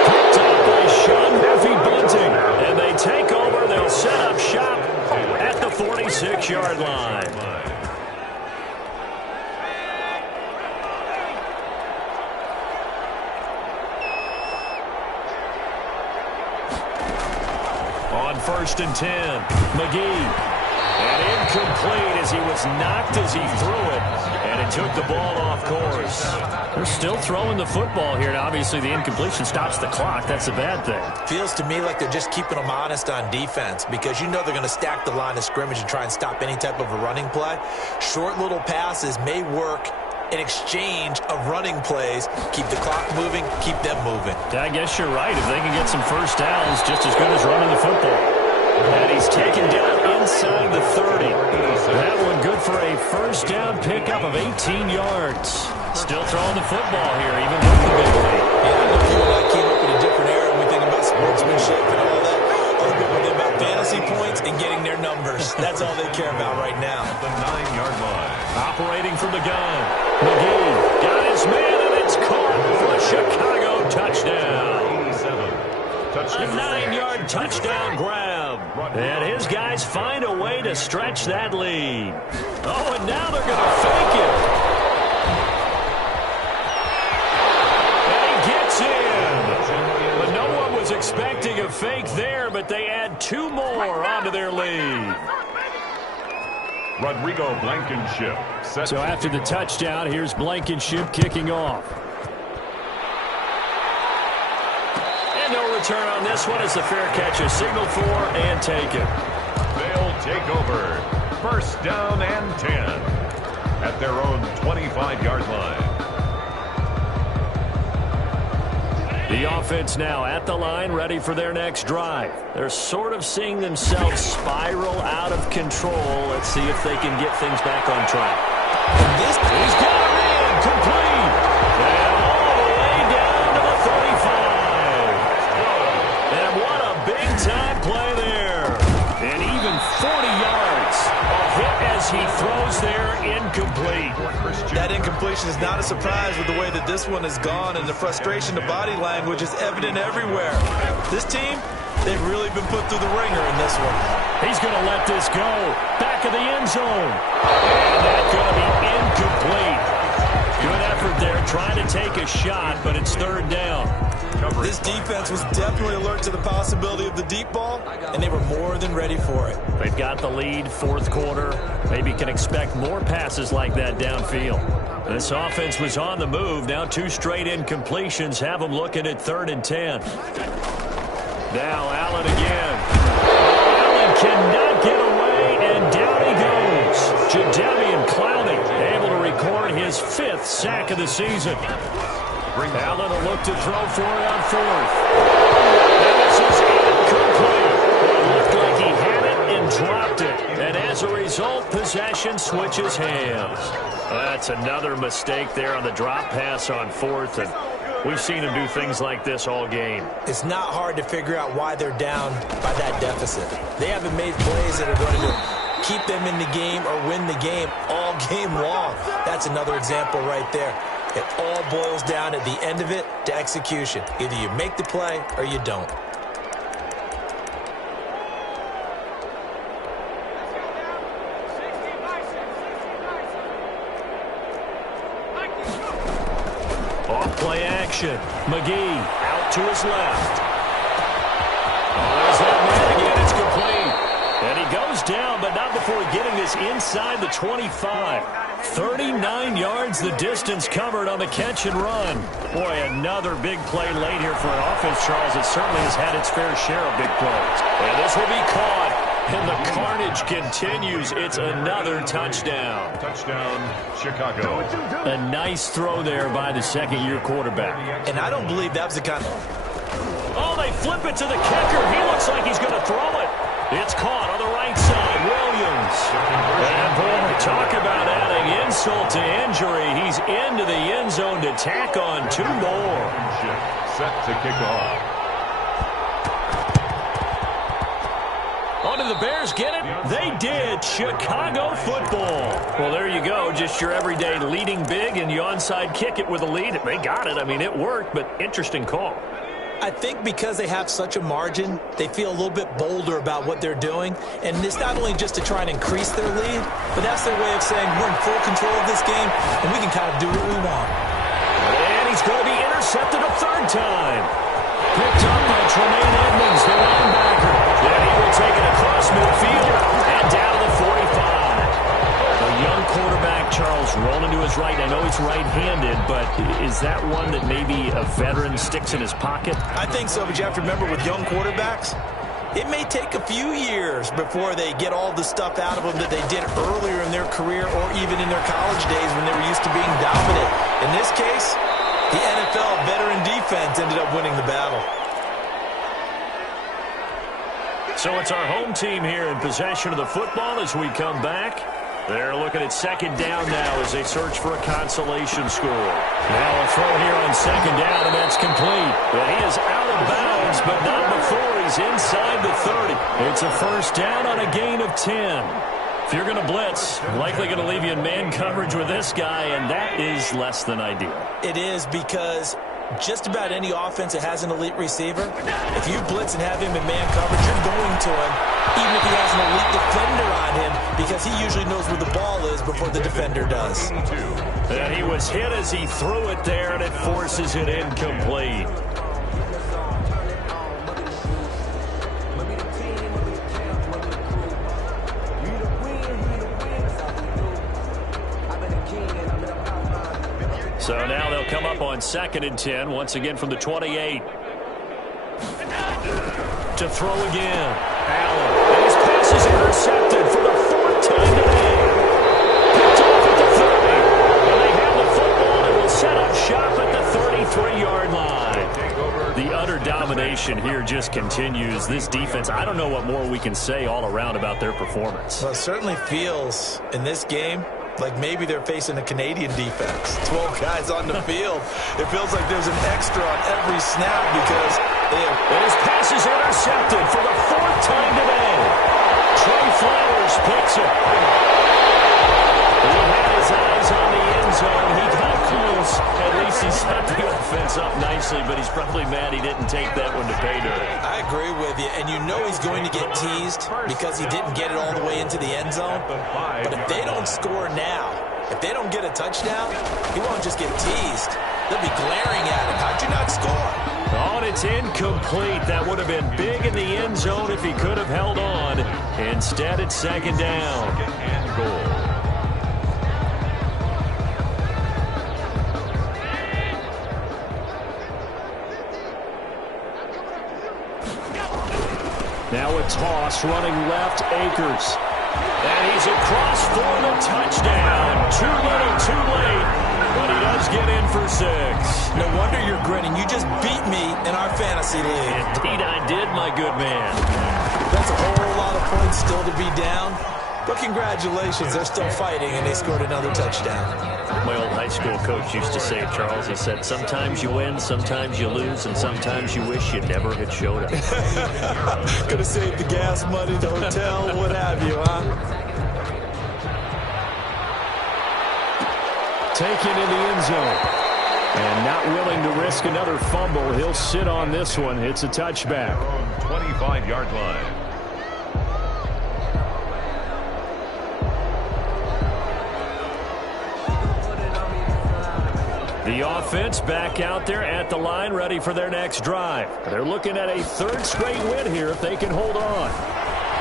Picked up by Sean Murphy-Bunting. And they take over. They'll set up shop at the 46-yard line. On 1st and 10, McGee. And incomplete as he was knocked as he threw it. And it took the ball off course. They're still throwing the football here. And obviously the incompletion stops the clock. That's a bad thing. Feels to me like they're just keeping them honest on defense because you know they're going to stack the line of scrimmage and try and stop any type of a running play. Short little passes may work an exchange of running plays. Keep the clock moving, keep them moving. I guess you're right. If they can get some first downs, just as good as running the football. And he's taken down inside the 30. That one good for a first down pickup of 18 yards. Still throwing the football here, even with the big lead. Yeah, I know you and I came up in a different era when we think about sportsmanship and all that. Other people think about fantasy points and getting their numbers. That's all they care about right now. The 9-yard line. Operating from the gun. McGee got his man, and it's caught for a Chicago touchdown. 87. A 9-yard touchdown grab. And his guys find a way to stretch that lead. Oh, and now they're going to fake it. And he gets in. But no one was expecting a fake there, but they add 2 more onto their lead. Rodrigo Blankenship. So after the touchdown, here's Blankenship kicking off. And no return on this one as the fair catch is signaled for and taken. They'll take over. First down and 10 at their own 25-yard line. The offense now at the line, ready for their next drive. They're sort of seeing themselves spiral out of control. Let's see if they can get things back on track. He's got it in, complete. And all the way down to the 35. And what a big-time play there. And even 40 yards. A hit as he throws there, incomplete. That incompletion is not a surprise with the way that this one has gone, and the frustration, the body language is evident everywhere. This team, they've really been put through the ringer in this one. He's going to let this go. Back of the end zone. And that's going to be incomplete. Good effort there, trying to take a shot, but it's third down. This defense was definitely alert to the possibility of the deep ball, and they were more than ready for it. They've got the lead, fourth quarter. Maybe can expect more passes like that downfield. This offense was on the move. Now 2 straight incompletions have them looking at 3rd and 10. Now Allen again. Allen cannot get away, and down he goes. Jadeveon Clowney able to record his 5th sack of the season. Allen will look to throw for it on 4th. And this is incomplete. It looked like he had it and dropped it. And as a result, possession switches hands. That's another mistake there on the drop pass on 4th. And we've seen him do things like this all game. It's not hard to figure out why they're down by that deficit. They haven't made plays that are going to keep them in the game or win the game all game long. That's another example right there. It all boils down at the end of it to execution. Either you make the play or you don't. Off play action. McGee out to his left. Oh, there's that man again. It's complete. And he goes down, but not before getting this inside the 25. 39 yards the distance covered on the catch and run. Boy, another big play late here for an offense, Charles. It certainly has had its fair share of big plays. And this will be caught. And the carnage continues. It's another touchdown. Touchdown, Chicago. A nice throw there by the second-year quarterback. And I don't believe that was the kind of... Oh, they flip it to the kicker. He looks like he's going to throw it. It's caught on the right side. Williams. And boy, talk about adding insult to injury. He's into the end zone to tack on 2 more. Set to kick off. Oh, did the Bears get it? They did. Chicago football. Well, there you go. Just your everyday leading big, and you onside kick it with a lead. They got it. I mean, it worked, but interesting call. I think because they have such a margin, they feel a little bit bolder about what they're doing. And it's not only just to try and increase their lead, but that's their way of saying we're in full control of this game, and we can kind of do what we want. And he's going to be intercepted a 3rd time. Picked up by Tremaine Edmonds, the linebacker. And he will take it across midfield and down to the 45. A young quarterback, Charles, rolling to his right. I know he's right-handed, but is that one that maybe a veteran sticks in his pocket? I think so, but you have to remember with young quarterbacks, It may take a few years before they get all the stuff out of them that they did earlier in their career or even in their college days when they were used to being dominant. In this case, the NFL veteran defense ended up winning the battle. So it's our home team here in possession of the football as we come back. They're looking at second down now as they search for a consolation score. Now a throw here on second down, and that's complete. Well, he is out of bounds, but not before he's inside the 30. It's a first down on a gain of 10. If you're going to blitz, likely going to leave you in man coverage with this guy, and that is less than ideal. It is, because just about any offense that has an elite receiver, if you blitz and have him in man coverage, you're going to him, even if he has an elite defender on him, because he usually knows where the ball is before the defender does. And he was hit as he threw it there, and it forces it incomplete. So now they'll come up on 2nd and 10, once again from the 28. To throw again. Allen. And his pass is intercepted for the 4th time today. Picked off at the 30. And they have the football and will set up shop at the 33-yard line. The utter domination here just continues. This defense, I don't know what more we can say all around about their performance. Well, it certainly feels in this game like maybe they're facing a Canadian defense. 12 guys on the field. It feels like there's an extra on every snap because and his pass is intercepted for the 4th time today. Trey Flowers picks it. He had his eyes on the end zone. He got close. At least he set the offense up nicely, but he's probably mad he didn't take that one to pay dirt. I agree with you, and you know he's going to get teased because he didn't get it all the way into the end zone. But if they don't score now, if they don't get a touchdown, he won't just get teased. They'll be glaring at him. How'd you not score? Oh, and it's incomplete. That would have been big in the end zone if he could have held on. Instead, it's 2nd down. And goal. Now a toss running left, Akers. And he's across for the touchdown. Too little, too late. But he does get in for 6. No wonder you're grinning. You just beat me in our fantasy league. Indeed I did, my good man. That's a whole lot of points still to be down. But congratulations, they're still fighting, and they scored another touchdown. My old high school coach used to say, Charles, he said, sometimes you win, sometimes you lose, and sometimes you wish you never had showed up. Could have saved the gas money, the hotel, what have you, huh? Taken in the end zone. And not willing to risk another fumble. He'll sit on this one. It's a touchback. 25-yard line. The offense back out there at the line, ready for their next drive. They're looking at a 3rd straight win here if they can hold on.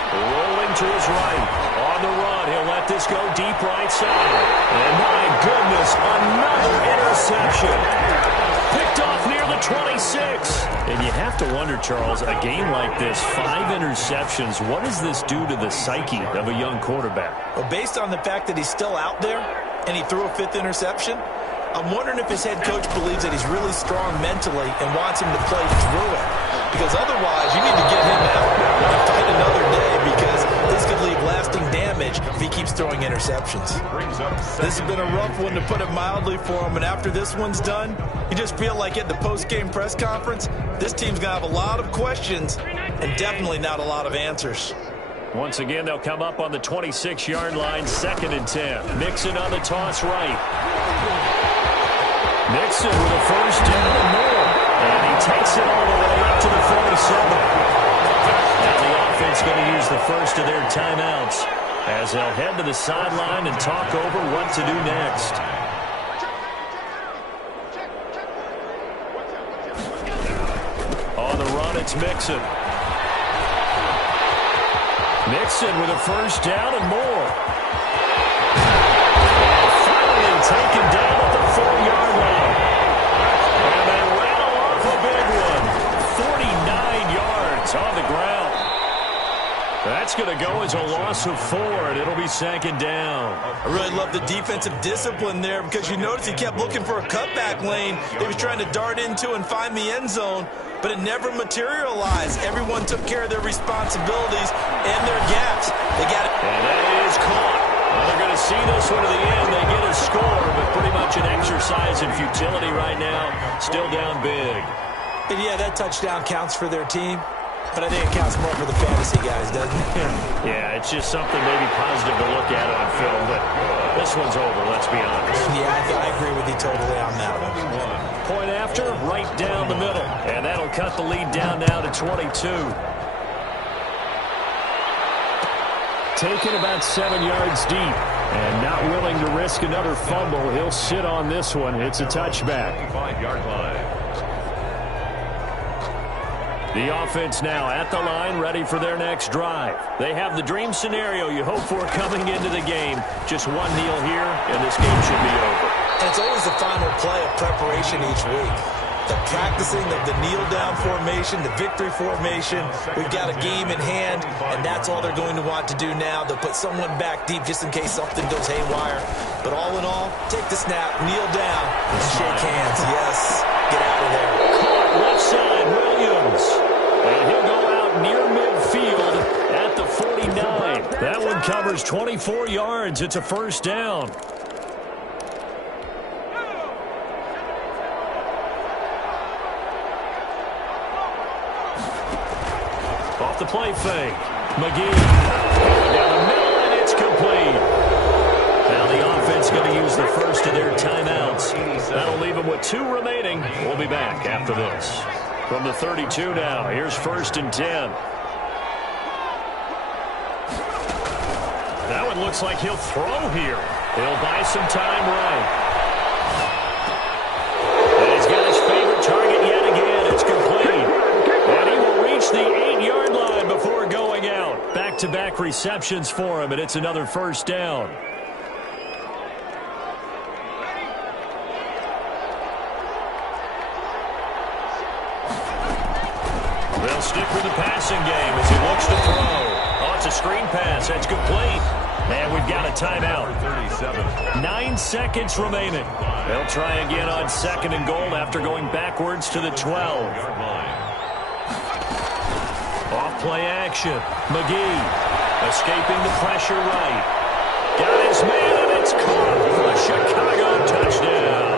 Rolling to his right. On the run, he'll let this go deep right side. And my goodness, another interception. Picked off near the 26. And you have to wonder, Charles, a game like this, 5 interceptions, what does this do to the psyche of a young quarterback? Well, based on the fact that he's still out there and he threw a 5th interception, I'm wondering if his head coach believes that he's really strong mentally and wants him to play through it. Because otherwise, you need to get him out and fight another day, because this could leave lasting damage if he keeps throwing interceptions. This has been a rough one, to put it mildly, for him. And after this one's done, you just feel like at the post-game press conference, this team's going to have a lot of questions and definitely not a lot of answers. Once again, they'll come up on the 26-yard line, 2nd and 10. Mixon on the toss right. Mixon with a first down and more. And he takes it all the way up to the 47. Now the offense going to use the first of their timeouts as they'll head to the sideline and talk over what to do next. On the run, it's Mixon. Mixon with a first down and more. And finally taken down at the 4-yard line. And they rattle off a big one. 49 yards on the ground. was a loss of 4, and it'll be 2nd down. I really love the defensive discipline there because you notice he kept looking for a cutback lane. He was trying to dart into and find the end zone, but it never materialized. Everyone took care of their responsibilities and their gaps. They got it. And that is caught. Well, they're going to see this one to the end. They get a score, but pretty much an exercise in futility right now. Still down big. And yeah, that touchdown counts for their team, but I think it counts more for the fantasy guys, doesn't it? Yeah, it's just something maybe positive to look at on film, but this one's over, let's be honest. Yeah, I agree with you totally on that one. Point after, right down the middle. And that'll cut the lead down now to 22. Taken about 7 yards deep. And not willing to risk another fumble. He'll sit on this one. It's a touchback. 5-yard line. The offense now at the line, ready for their next drive. They have the dream scenario you hope for coming into the game. Just one kneel here, and this game should be over. And it's always the final play of preparation each week. The practicing of the kneel-down formation, the victory formation. We've got a game in hand, and that's all they're going to want to do now. They'll put someone back deep just in case something goes haywire. But all in all, take the snap, kneel down, and shake hands. Yes, get out of there. Caught left side, Williams. And he'll go out near midfield at the 49. That one covers 24 yards. It's a first down. Off the play fake. McGee. Down the middle, and it's complete. Now the offense going to use the first of their timeouts. That'll leave them with 2 remaining. We'll be back after this. From the 32 now, here's 1st and 10. That one looks like he'll throw here. He'll buy some time right. And he's got his favorite target yet again. It's complete. And he will reach the 8-yard line before going out. Back-to-back receptions for him, and it's another first down. They'll stick with the passing game as he looks to throw. Oh, it's a screen pass. That's complete. And we've got a timeout. 9 seconds remaining. They'll try again on 2nd and goal after going backwards to the 12. Off play action. McGee escaping the pressure right. Got his man, and it's caught for a Chicago touchdown.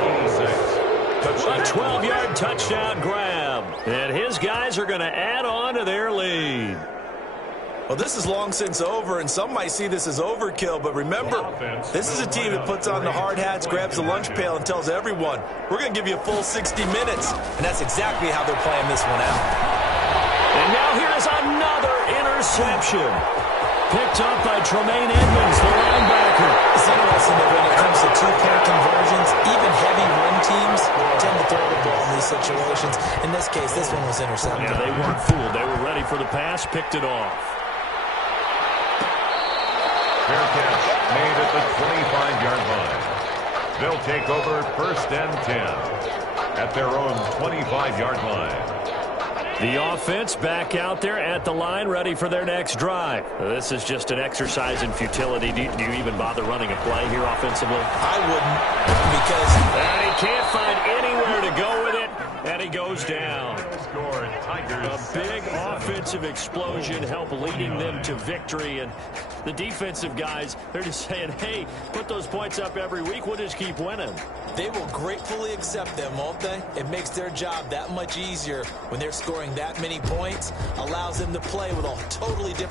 A 12-yard touchdown grab. And his guys are going to add on to their lead. Well, this is long since over, and some might see this as overkill, but remember, this is a team that puts on the hard hats, grabs the lunch pail, and tells everyone, we're going to give you a full 60 minutes. And that's exactly how they're playing this one out. And now here's another interception. Picked up by Tremaine Edmonds, the linebacker. It's interesting that when it comes to 2-point conversions, even heavy run teams tend to throw the ball in these situations. In this case, this one was intercepted. Yeah, they weren't fooled. They were ready for the pass, picked it off. Fair catch made at the 25-yard line. They'll take over 1st and 10 at their own 25-yard line. The offense back out there at the line, ready for their next drive. This is just an exercise in futility. Do you even bother running a play here offensively? I wouldn't, because... And he can't find anywhere to go with it, and he goes down. A big offensive explosion helped leading them to victory, and the defensive guys, they're just saying, hey, put those points up every week, we'll just keep winning. They will gratefully accept them, won't they? It makes their job that much easier when they're scoring that many points, allows them to play with a totally different